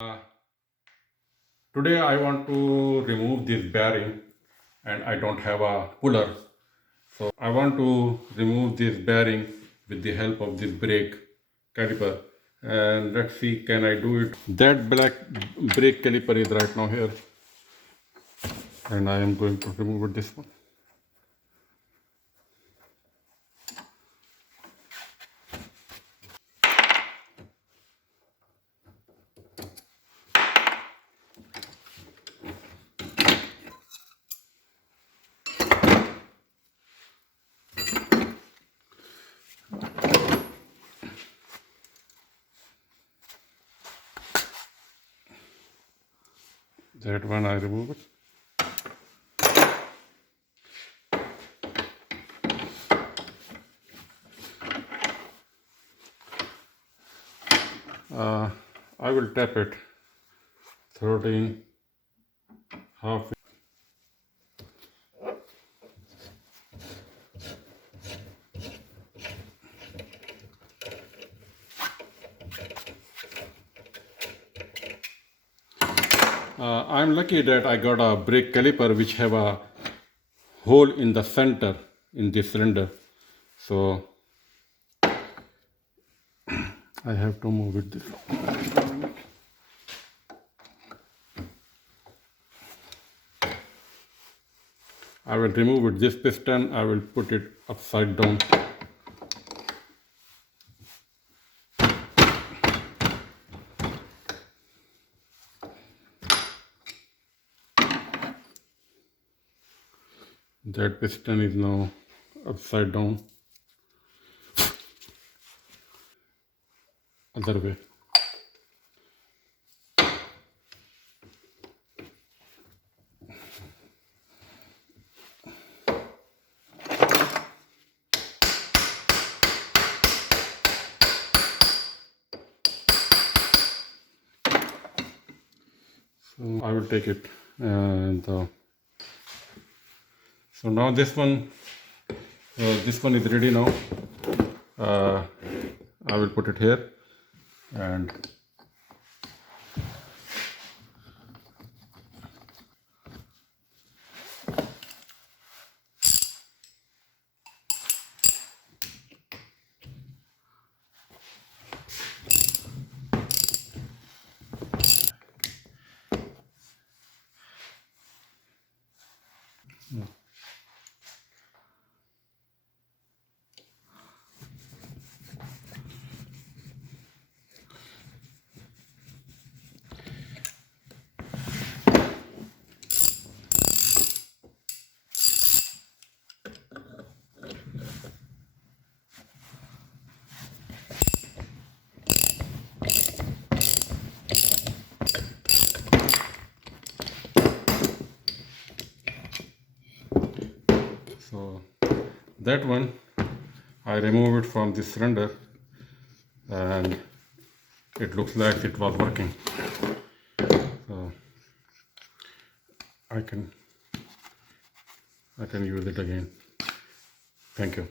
Today I want to remove this bearing and I don't have a puller. So I want to remove this bearing with the help of this brake caliper, and let's see, can I do it. That black brake caliper is right now here and I am going to remove it this one. That one I remove it. I will tap it 13 half. I'm lucky that I got a brake caliper which have a hole in the center in the cylinder, so I have to move it this way. I will remove it, this piston I will put it upside down. That piston is now upside down. Other way. So I will take it, and so now this one is ready now. I will put it here and so that one I remove it from this cylinder and it looks like it was working. So I can use it again. Thank you.